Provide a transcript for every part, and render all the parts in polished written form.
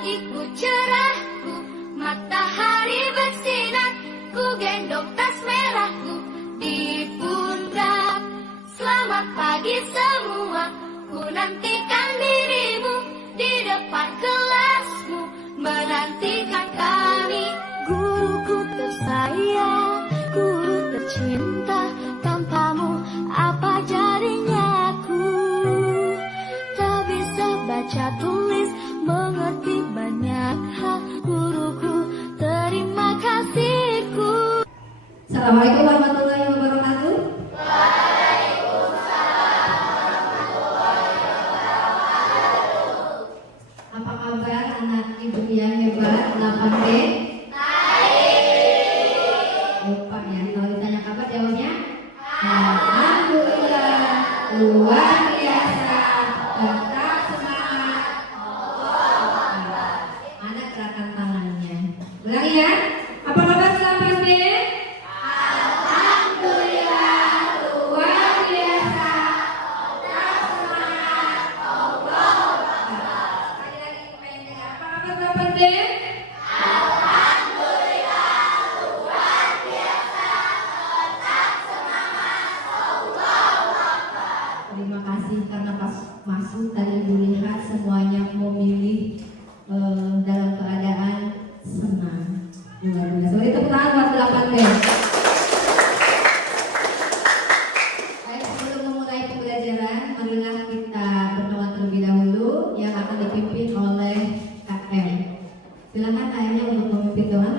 pagiku cerahku, matahari bersinar, ku gendong tas merahku di pundak. Selamat pagi semua, ku nantikan dirimu di depan kelasmu, menantikan kami. Guruku tersayang, guru tercinta, tanpamu apa jadinya aku? Tak bisa baca tulis, mengerti banyak hal, guruku terima kasihku. Assalamualaikum warahmatullahi wabarakatuh. Apa kabar anak ibu yang hebat 8B? Lupa ya, kalau ditanya kabar jawabnya alhamdulillah, luar biasa, tetap semangat. Mana gerakan tangannya? Ulangi ya. Apa kabar 8B? Alhamdulillah, luar biasa, tetap semangat. Sekali lagi pengen dengar. Apa kabar 8B? Terima kasih karena pas masuk tadi Ibu lihat semuanya memilih dalam keadaan senang. Luar biasa. Beri tepuk tangan buat 8B. Baik, sebelum memulai pembelajaran, marilah kita berdoa terlebih dahulu yang akan dipimpin oleh KM. Silakan ayahnya untuk memimpin doa.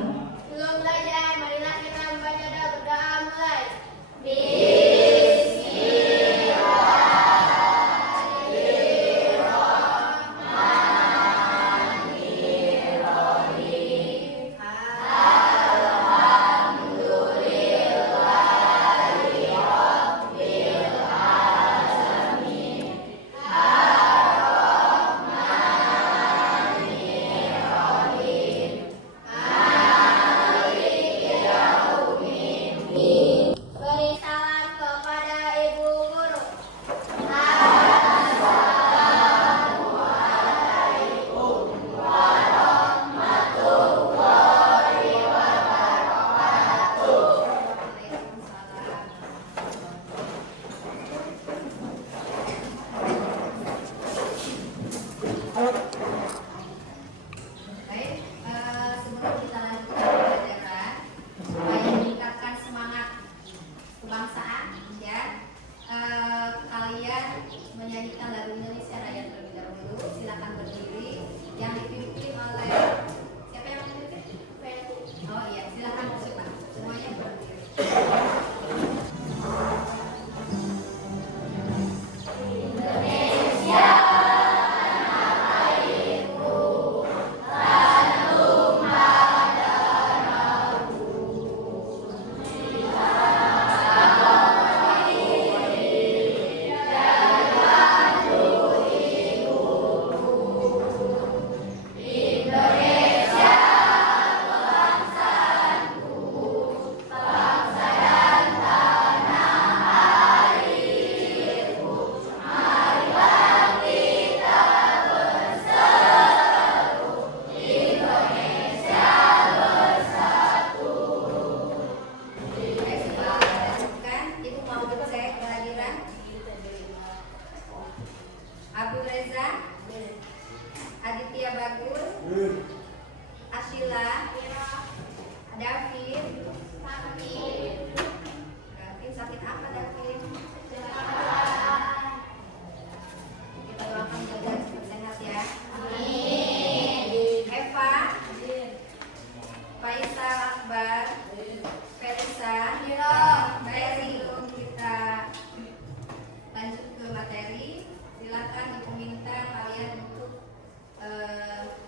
Sebelum belajar, marilah kita membaca doa berdoa mulai. Beri salam kepada ibu guru. Baik, sebelum kita lanjutkan pembelajaran, supaya meningkatkan semangat kebangsaan, ya, kalian menyanyikan lagu Indonesia Raya terlebih dahulu. Silakan berdiri. Yang dipimpin oleh siapa yang memimpin? Oh iya, silakan Pak. Semuanya berdiri. Baik, setelah dilanjutkan, Ibu mau cek kehadiran Abdul Reza, Aditya Bagus, Ashila, David. David sakit apa David? Kita doakan mudah-mudahan cepat sehat ya. Eva, Faisal Akbar, Felisa, Mary. Kita lanjut ke materi. Silakan Ibu minta kalian untuk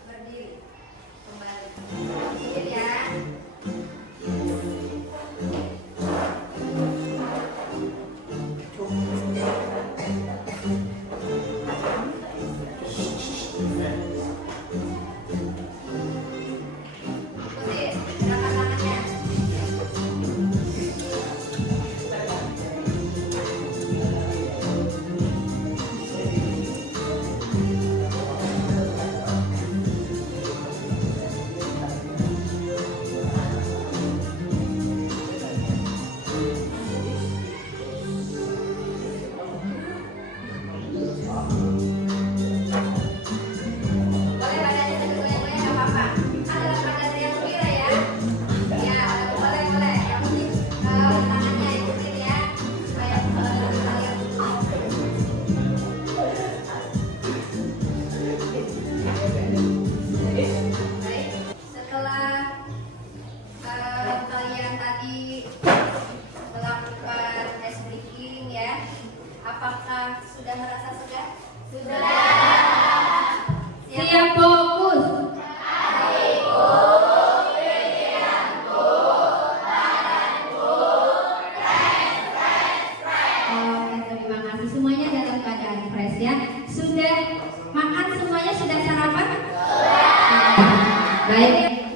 berdiri kembali. Berdiri ya.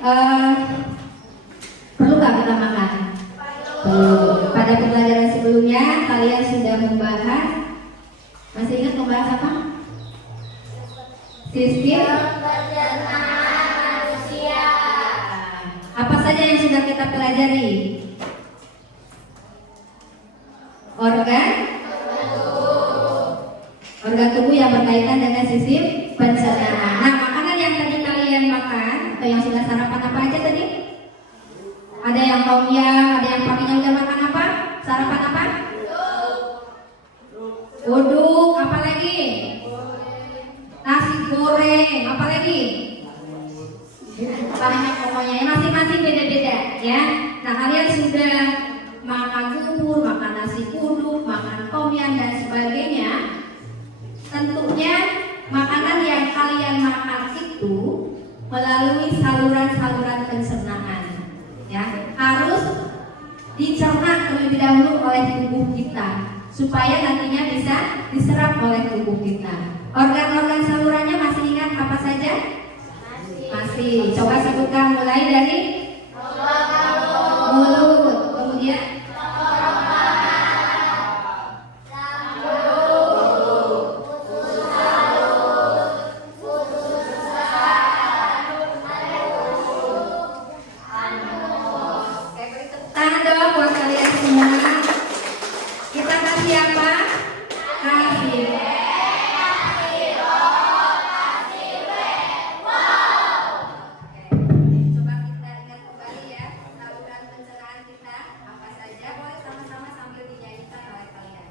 Eh, perlu nggak kita makan? Perlu. Pada pembelajaran sebelumnya kalian sudah membahas, masih ingat membahas apa? Sistem pencernaan manusia. Apa saja yang sudah kita pelajari? Organ tubuh yang berkaitan dengan sistem pencernaan. Nah, makanan yang tadi kalian makan atau yang sudah sarapan apa aja tadi? Ada yang tom yum, ada yang paginya udah makan apa? Sarapan apa? Uduk, apa lagi? Nasi goreng, apa lagi? Banyak pokoknya, ya, masing-masing beda-beda ya. Nah, kalian sudah makan bubur, makan nasi uduk, makan tom yum dan sebagainya. Tentunya makanan yang kalian makan itu melalui saluran-saluran pencernaan, ya, harus dicerna terlebih dahulu oleh tubuh kita supaya nantinya bisa diserap oleh tubuh kita. Organ-organ salurannya masih ingat apa saja? Masih. Coba sebutkan mulai dari mulut, kemudian tangan dong buat kalian semua. Kita kasih apa? Kasih. Coba kita ingat kembali ya, saluran pencernaan kita apa saja, boleh sama-sama sambil dinyanyikan oleh kalian.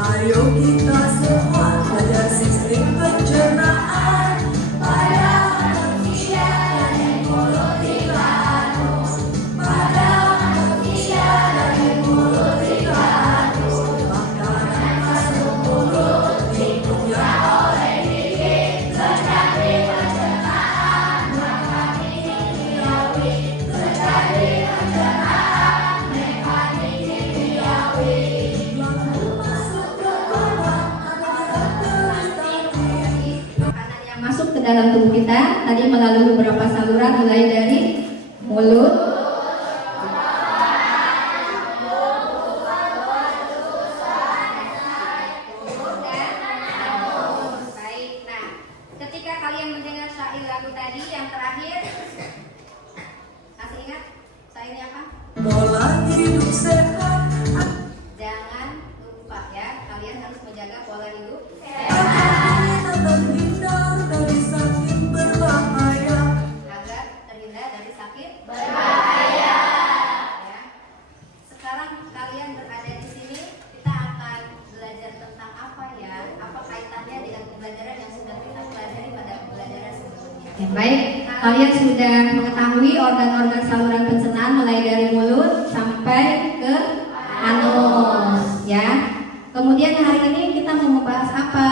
Ayo kita semua belajar sistem pencernaan pada manusia dan ekologi pada manusia dan ekologi makanan masuk mulut dipunya oleh gigi terjadi pencernaan mekanik kimiawi terjadi pencernaan mekanik kimiawi. Makanan yang masuk ke dalam tubuh kita tadi melalui beberapa saluran, mulai dari mulut, baik. Nah, ketika kalian mendengar syair lagu tadi yang terakhir, masih ingat syairnya apa? Pola hidup sehat, Jangan lupa ya, kalian harus menjaga pola hidup kita terhindar dari sakit berbahaya. agar terhindar dari sakit berbahaya. Ya. Sekarang kalian berada di sini, kita akan belajar tentang apa ya? Apa kaitannya dengan pembelajaran yang sudah kita pelajari pada pembelajaran sebelumnya? Baik, kalian sudah mengetahui organ-organ saluran pencernaan mulai dari mulut sampai ke anus, ya. Kemudian hari ini kita mau membahas apa?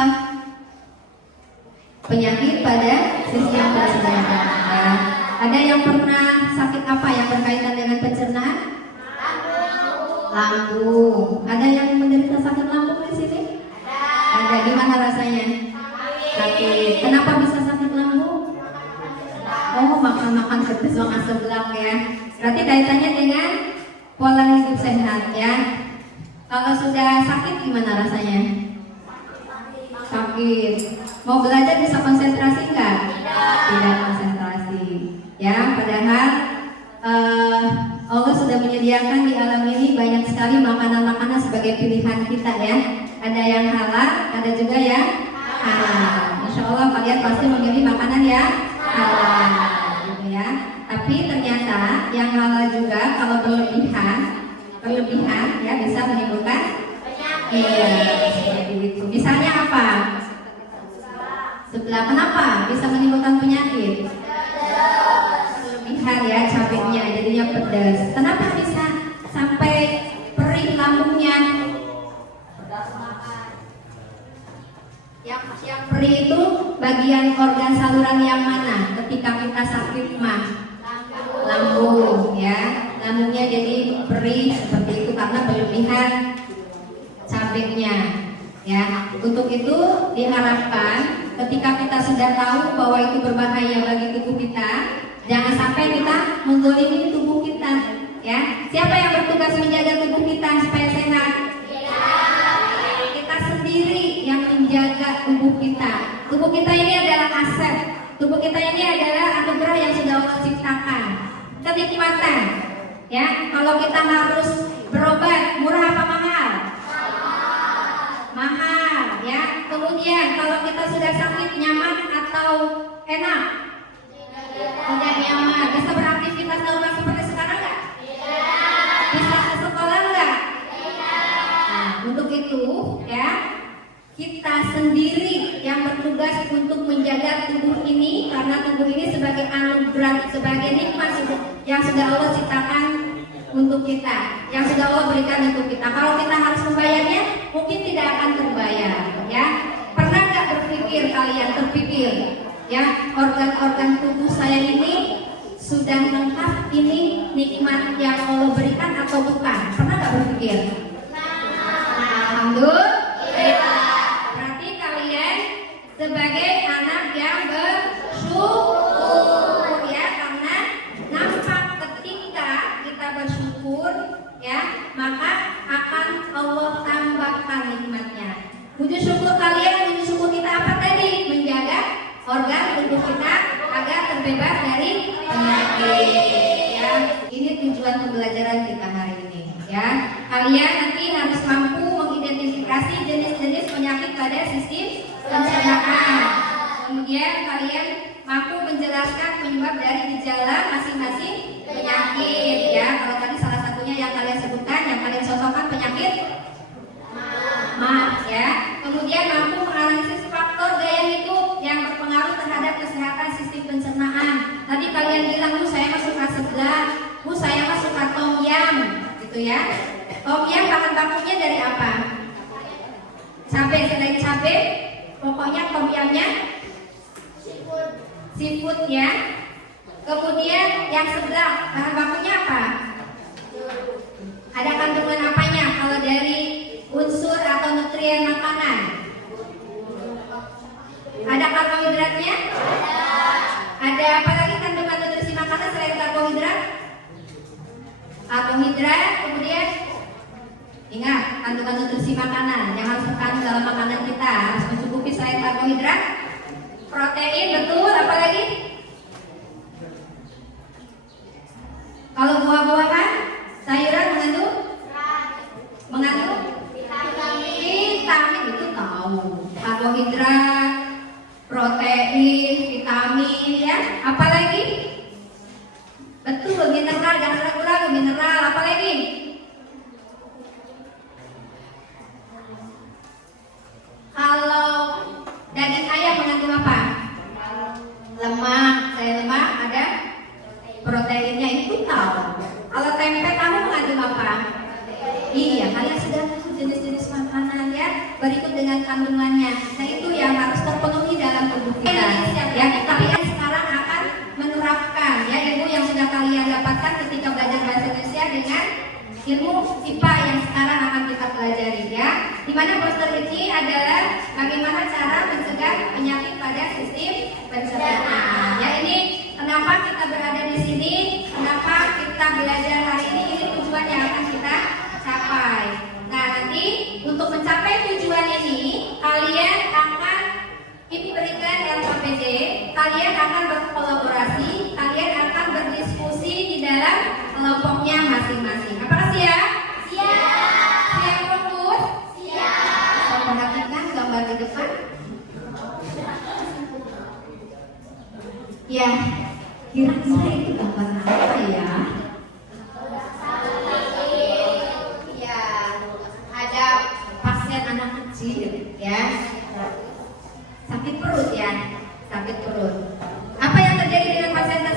Penyakit pada sistem pencernaan. Ya. Ada yang pernah sakit apa yang berkaitan dengan pencernaan? Lambung. Ada yang menderita sakit lambung di sini? Ada. Gimana rasanya? Sakit. Kenapa bisa sakit lambung? Oh, makan pedes makan sebelang ya. Berarti kaitannya dengan pola hidup sehat ya. Kalau sudah sakit gimana rasanya? Sakit. Mau belajar bisa konsentrasi nggak? Tidak konsentrasi. Ya, padahal Allah sudah menyediakan di alam ini banyak sekali makanan-makanan sebagai pilihan kita ya. Ada yang halal, ada juga yang halal. Insya Allah kalian pasti memilih makanan yang halal, gitu ya. Tapi ternyata yang halal juga kalau berlebihan ya bisa menimbulkan penyakit. Iya, seperti itu. Misalnya apa? Sebelah. Kenapa bisa menimbulkan penyakit? Berlebihan ya cabenya, jadinya pedas. Kenapa bisa sampai perih lambungnya? Yang perih itu bagian organ saluran yang mana? Ketika kita sakit mah lambung ya. lambungnya jadi perih seperti itu karena berlebihan cabenya. Ya, untuk itu diharapkan ketika kita sudah tahu bahwa itu berbahaya bagi tubuh kita, jangan sampai kita menggolimi tubuh kita. Ya, siapa yang bertugas menjaga tubuh kita supaya sehat? Kita sendiri yang menjaga tubuh kita. Tubuh kita ini adalah aset. Tubuh kita ini adalah anugerah yang sudah Allah ciptakan. Kenikmatan. Ya, kalau kita harus berobat, murah apa mahal? Mahal, ya. Kemudian kalau kita sudah sakit, nyaman atau enak? Tidak nyaman. Bisa beraktivitas normal seperti sekarang nggak? Bisa ke sekolah nggak? Nah, untuk itu, ya, kita sendiri yang bertugas untuk menjaga tubuh ini, karena tubuh ini sebagai anugerah, sebagai nikmat yang sudah Allah ciptakan untuk kita, yang sudah Allah berikan untuk kita. Kalau kita harus membayarnya, mungkin tidak akan terbayar. Ya, pernah nggak terpikir, ya, organ-organ tubuh saya ini sudah lengkap, ini nikmat yang Allah berikan atau bukan? Pernah nggak berpikir? Alhamdulillah. Berarti kalian sebagai anak yang bersyukur, ya, karena nampak ketika kita bersyukur, ya, maka akan Allah tambahkan nikmatnya. Wujud syukur kalian, wujud syukur kita apa tadi? Menjaga organ tubuh kita agar terbebas dari penyakit. Ya, ini tujuan pembelajaran kita hari ini. Ya, kalian nanti harus mampu mengidentifikasi jenis-jenis penyakit pada sistem pencernaan. Kemudian kalian mampu menjelaskan penyebab dari gejala masing-masing penyakit. Ya, kalau tadi salah satunya yang kalian sebutkan, yang kalian contohkan penyakit MAH, ya. Kemudian mampu menganalisis faktor gaya hidup yang berpengaruh terhadap kesehatan sistem pencernaan. Tadi kalian bilang, Bu, saya mah suka seblak, Bu, saya mah suka tom yum, gitu ya. Tom yum bahan bakunya dari apa? Cabai, selain cabai, pokoknya tom yumnya seafood, ya. Kemudian yang seblak, bahan bakunya apa? Ada kandungan apanya kalau dari unsur atau nutrien makanan? Ada karbohidratnya? Ada apa lagi kandungan nutrisi makanan selain karbohidrat? Karbohidrat, kemudian ingat kandungan nutrisi makanan yang harus terkandung dalam makanan kita harus mencukupi selain karbohidrat, protein, betul, apa lagi? Kalau buah-buahan, sayuran mengandung vitamin, itu tahu. Karbohidrat, protein, vitamin, ya. Apalagi? Betul, mineral, jangan ragu-ragu, mineral. Apalagi? Kalau daging ayam mengandung apa? Lemak. Saya lemak, ada proteinnya, itu tahu. Kalau tempe kamu mengandung apa? Iya, kalian sudah tahu jenis-jenis makanan, ya, berikut dengan kandungannya. Nah, itu yang harus terpenuhi dalam tubuh kita. Ya, tapi sekarang akan menerapkan, ya, ilmu yang sudah kalian dapatkan ketika belajar bahasa Indonesia dengan ilmu IPA yang sekarang akan kita pelajari, ya. Di mana poster ini adalah bagaimana cara mencegah penyakit pada sistem pencernaan. Ya, ini kenapa kita berada di sini, kenapa kita belajar hari ini tujuan yang akan kita capai. Nah, nanti untuk mencapai tujuan ini, kalian akan diberikan LKPD, kalian akan berkolaborasi, kalian akan berdiskusi di dalam kelompoknya masing-masing. Apakah siap? Siap. Siap fokus? Siap. Perhatikan gambar di depan. Ya, kira-kira itu gambar apa ya? Ya, ada pasien anak kecil, ya, sakit perut, ya, sakit perut. Apa yang terjadi dengan pasien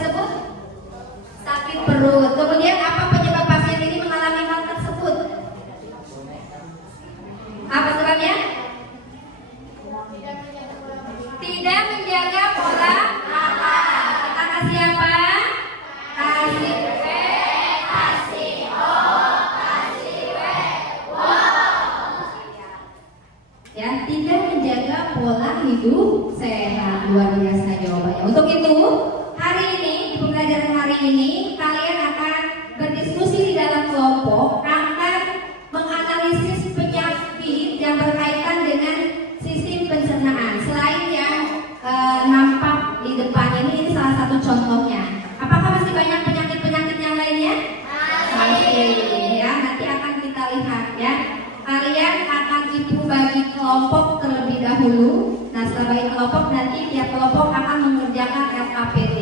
kelompok nanti tiap kelompok akan mengerjakan LKPD,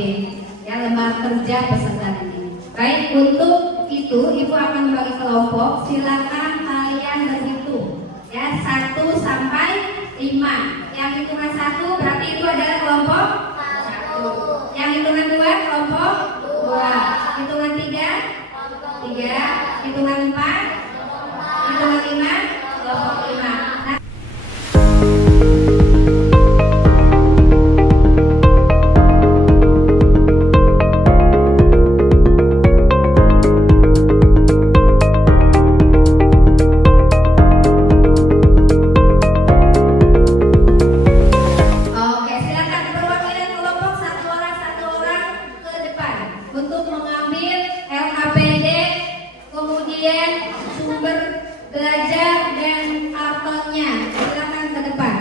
ya, lembar kerja peserta didik. Baik, untuk itu Ibu akan bagi kelompok, silakan kalian berhitung, ya, 1 sampai 5. Yang hitungan 1 berarti itu adalah kelompok 1. Yang hitungan 2 kelompok 2. Hitungan 3 3. Hitungan 4 hitungan 5 kelompok 5. Belajar dan kartonnya, silakan ke depan.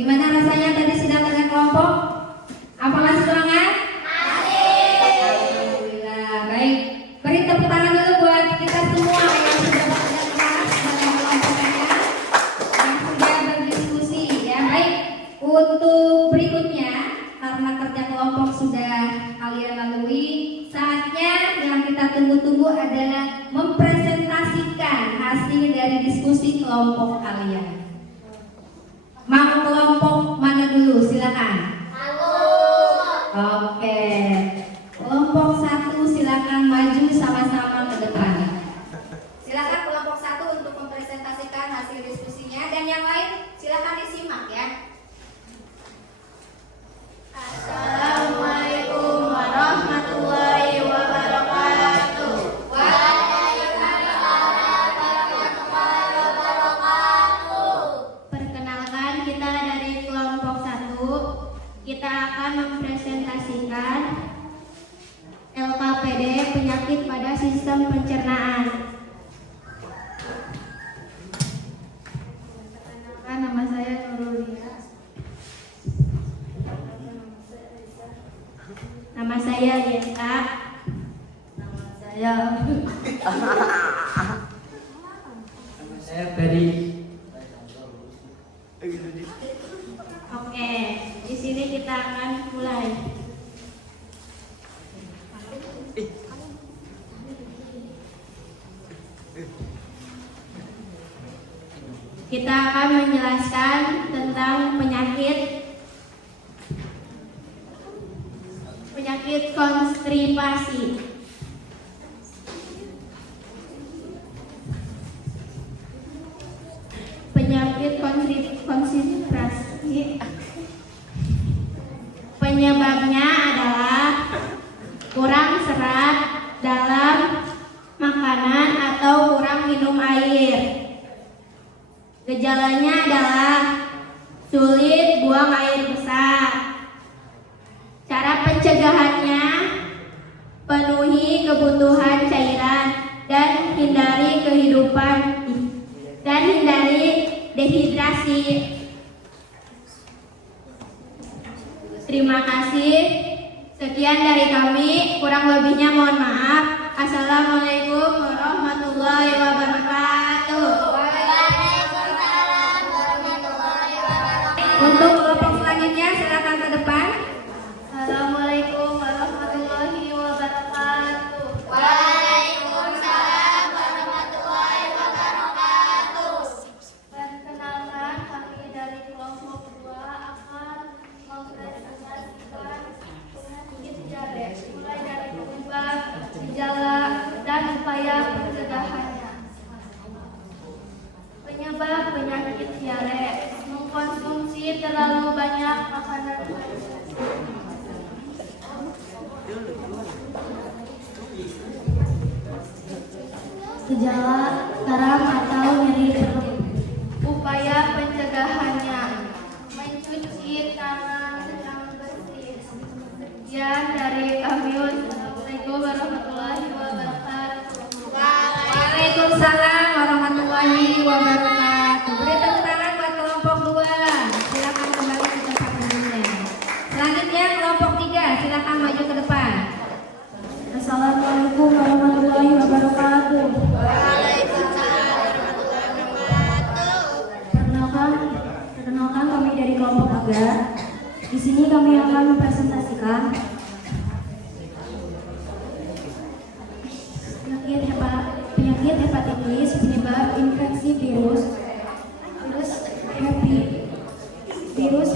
Gimana rasanya tadi sedang dengan kelompok? Apakah semangat? Alhamdulillah. Baik, beri tepuk tangan dulu buat kita semua yang sudah bekerja keras dengan kelompoknya, yang sudah berdiskusi. Ya, baik. Untuk berikutnya, karena kerja kelompok sudah kalian lalui, saatnya yang kita tunggu-tunggu adalah mempresentasikan hasil dari diskusi kelompok kalian. Mau kelompok mana dulu? Silakan. Oke. Kelompok 1 silakan maju sama-sama ke depan. Silakan kelompok 1 untuk mempresentasikan hasil diskusinya, dan yang lain silakan disimak ya. Assalamualaikum warahmatullahi wabarakatuh. Waalaikumsalam warahmatullahi wabarakatuh. Perkenalkan, kita dari kelompok 1. Kita akan mempresentasikan LKPD, penyakit pada sistem pencernaan. Perkenalkan, nama saya Nurulia. Nama saya Yesa. Nama saya Ferry. Oke, di sini kita akan mulai. Kita akan menjelaskan tentang penyakit konstipasi. Penyakit konstipasi penyebabnya adalah kurang serat dalam makanan atau kurang minum air. Gejalanya adalah sulit buang air besar. Cara pencegahannya, penuhi kebutuhan cairan dan hindari dehidrasi. Terima kasih. Sekian dari kami, kurang lebihnya mohon maaf. Assalamualaikum warahmatullahi wabarakatuh. Untuk kelompok selanjutnya dan upaya pencegahannya. Penyebab penyakit diare: mengkonsumsi terlalu banyak makanan manis. Gejala karam atau nyeri perut. Upaya pencegahannya: mencuci tangan yang bersih. Sekian dari kami. Assalamualaikum warahmatullahi wabarakatuh. Waalaikumsalam warahmatullahi wabarakatuh. Beri tepuk tangan buat kelompok 2. Silakan kembali ke tempat duduknya. Selanjutnya kelompok 3, silakan maju ke depan. Assalamualaikum warahmatullahi wabarakatuh. Perkenalkan kami dari kelompok 3. Di sini kami akan mempresentasikan penyakit hepatitis penyebab infeksi virus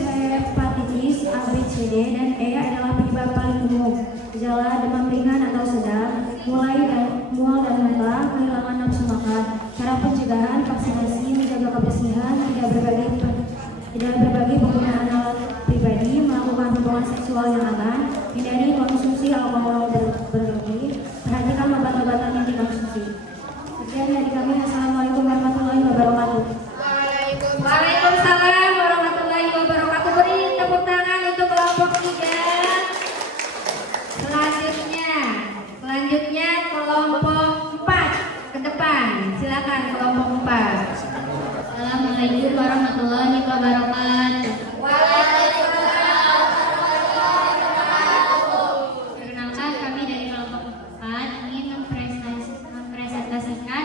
hepatitis A, B, C, D, dan E adalah penyebab paling umum. Gejala demam ringan atau sedang, mual dan muntah, kehilangan nafsu makan. Cara pencegahan: vaksinasi, menjaga kebersihan, tidak berbagi penggunaan alat pribadi, melakukan hubungan seksual yang aman, hindari konsumsi alkohol berlebih, perhatikan obat-obatan yang dikonsumsi. Sekian dari kami. Assalamualaikum warahmatullahi wabarakatuh. Waalaikumsalam warahmatullahi wabarakatuh. Beri tepuk tangan untuk kelompok 3. Selanjutnya kelompok 4 ke depan. Silakan kelompok 4. Assalamualaikum warahmatullahi wabarakatuh. Perkenalkan, kami dari kelompok 4 ingin mempresentasikan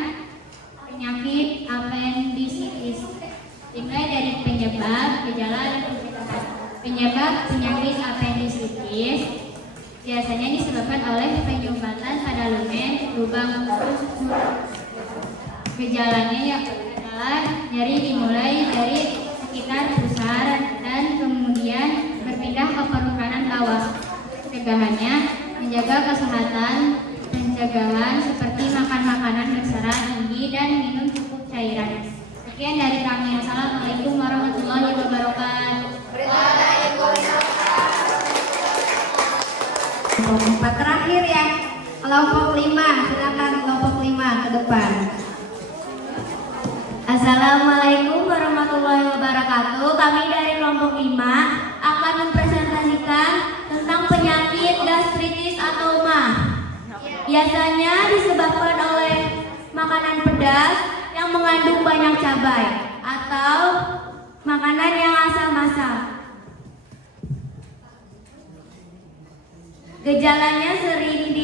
penyakit apendisitis. Dimulai dari penyebab, gejala, dan pencegahan. Penyebab penyakit apendisitis biasanya disebabkan oleh penyumbatan pada lumen lubang usus mulut. Gejalanya adalah nyeri dimulai dari sekitar pusar dan kemudian berpindah ke perut kanan bawah. Pencegahannya: menjaga kesehatan pencegahan seperti makan makanan berserat tinggi dan minum cukup cairan. Sekian dari kami. Assalamualaikum warahmatullahi wabarakatuh. Kelompok 4 terakhir ya. Kelompok 5, silakan kelompok 5 ke depan. Assalamualaikum warahmatullahi wabarakatuh. Kami dari kelompok 5 akan mempresentasikan tentang penyakit gastritis atau MAH. Biasanya disebabkan oleh makanan pedas yang mengandung banyak cabai atau makanan yang asam-asam. Gejalanya sering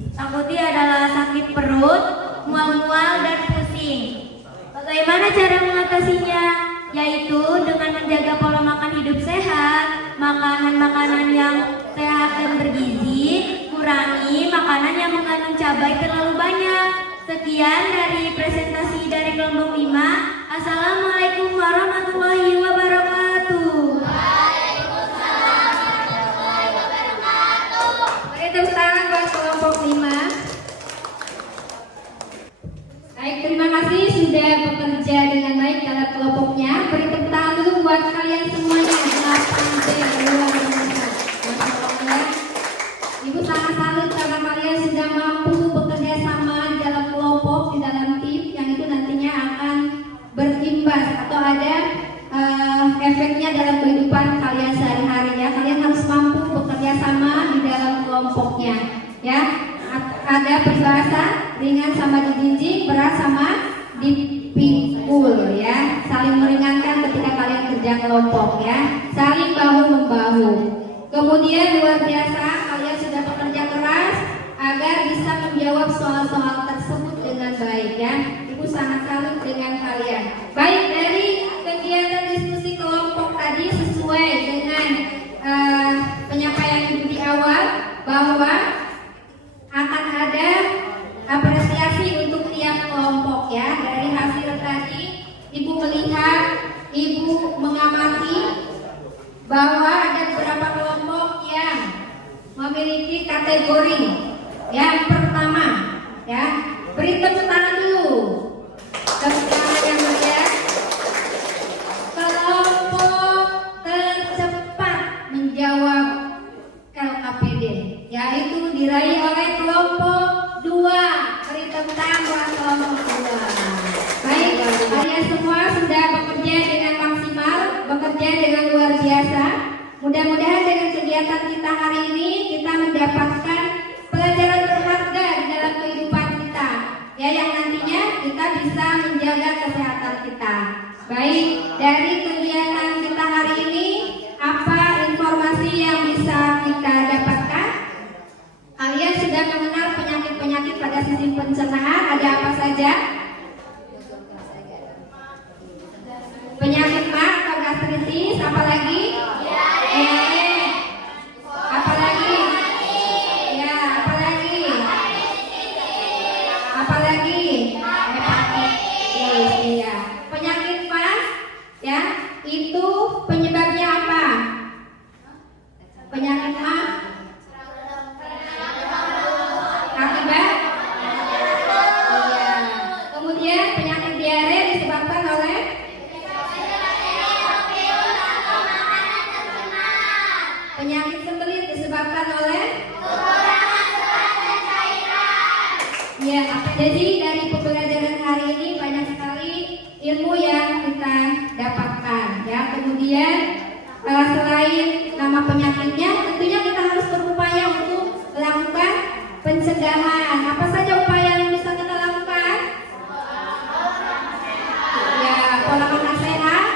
ditakuti adalah sakit perut, mual-mual, dan pusing. Bagaimana cara mengatasinya? Yaitu dengan menjaga pola makan hidup sehat, makanan-makanan yang sehat dan bergizi, kurangi makanan yang mengandung cabai terlalu banyak. Sekian dari presentasi dari kelompok 5. Assalamualaikum warahmatullahi wabarakatuh. Beri tepuk tangan buat kelompok 5. Baik, terima kasih sudah bekerja dengan baik dalam kelompoknya. Beri tepuk tangan dulu buat kalian semuanya. 8B luar biasa. Masya Allah. Ibu sangat salut karena kalian sudah mampu bekerja sama di dalam kelompok, di dalam tim yang itu nantinya akan berimbas atau ada efeknya dalam kehidupan kalian sehari-hari ya. Kalian harus mampu bekerja sama di dalam kelompoknya ya. Ada peribahasa ringan sama dijinjing, berat sama dipikul ya. Saling meringankan ketika kalian kerja kelompok ya. Saling bahu membahu. Kemudian luar biasa kalian sudah bekerja keras agar bisa menjawab soal-soal tersebut dengan baik ya. Ibu sangat salut dengan kalian. Baik, dari kegiatan diskusi kelompok tadi sesuai dengan penyampaian ibu di awal bahwa akan ada apresiasi untuk tiap kelompok ya. Dari hasil tadi ibu melihat, ibu mengamati bahwa ada beberapa kelompok yang memiliki kategori Yang pertama, ya, beri tepuk tangan dulu. Tepuk tangan yang meriah. Kelompok tercepat menjawab LKPD, yaitu diraih oleh kelompok 2. Beri tepuk tangan buat kelompok 2. Baik, kalian semua sudah bekerja dengan maksimal, bekerja dengan luar biasa. Mudah-mudahan dengan kegiatan kita hari ini kita mendapatkan pelajaran berharga di dalam kehidupan kita, ya, yang nantinya kita bisa menjaga kesehatan kita. Baik, dari kegiatan kita hari ini, apa informasi yang bisa kita dapatkan? Kalian sudah mengenal penyakit-penyakit pada sistem pencernaan, ada apa saja? Penyakit mah atau gastritis, apalagi? Apalagi? Ya, apalagi? Apalagi? Hepatitis, ya. Penyakit mah, ya, itu penyebabnya apa? Penyakit mah? Akibat? Iya. Kemudian penyakit diare disebabkan oleh? Penyakit sembelit disebabkan oleh? Ya, jadi dari pembelajaran hari ini banyak sekali ilmu yang kita dapatkan, ya. Kemudian selain nama penyakitnya, tentunya kita harus berupaya untuk melakukan pencegahan. Apa saja upaya yang bisa kita lakukan? Ya, pola makan sehat,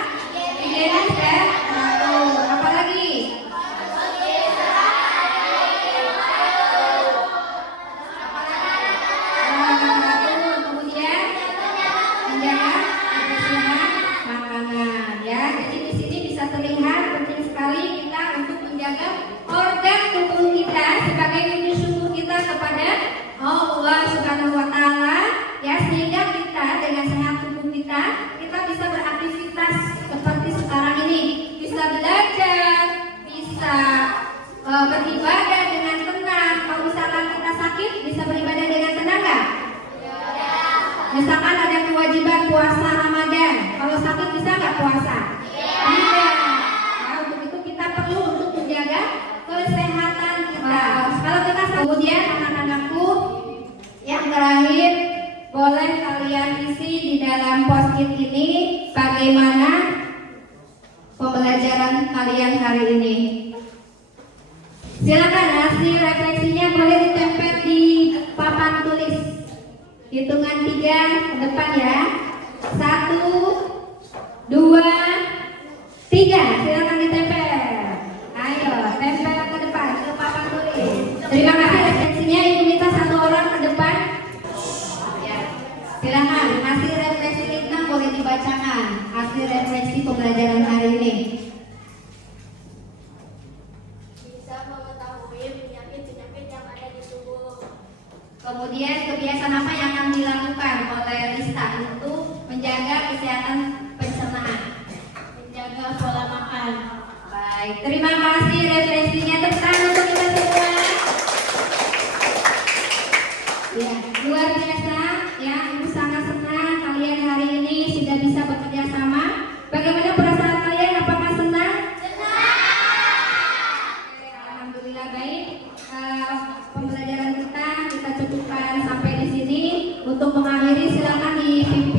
higienis, dan teratur. Apalagi? Kemudian menjaga kebersihan makanan, ya. Jadi di sini bisa terlihat penting sekali kita untuk menjaga organ tubuh kita sebagai wujud syukur kita kepada Allah Subhanahu wa taala, ya, sehingga kita dengan sehat tubuh kita bisa beraktivitas seperti sekarang ini, bisa belajar, bisa beribadah dengan tenang. Kalau misalkan kita sakit, bisa beribadah dengan tenang nggak? Misalkan ada kewajiban puasa Ramadan, kalau sakit bisa nggak puasa? Iya. Nah, untuk itu kita perlu untuk menjaga kesehatan kita. Kalau kita kemudian anak-anakku, yang terakhir, boleh kalian isi di dalam post-it ini bagaimana pembelajaran kalian hari ini. Silakan hasil refleksinya boleh ditempel di papan tulis. Hitungan 3 ke depan, ya. 1, 2, 3. Silakan ditempel. Ayo, tempel ke depan ke papan tulis. Terima kasih refleksinya. Ibu minta 1 orang ke depan. Ya. Silakan hasil refleksi kita boleh dibacakan. Hasil refleksi pembelajaran hari ini. Kemudian kebiasaan apa yang akan dilakukan oleh Rista untuk menjaga kesehatan pencernaan? Menjaga pola makan. Baik, terima kasih refleksinya. Tepuk tangan untuk kita semua. Ya, luar biasa, ya. Ibu sangat senang kalian hari ini sudah bisa bekerja sama. Bagaimana perasaan kalian? Apakah senang? Senang. Alhamdulillah, baik. Pembelajaran kita cukupkan sampai di sini. Untuk mengakhiri silakan dipimpin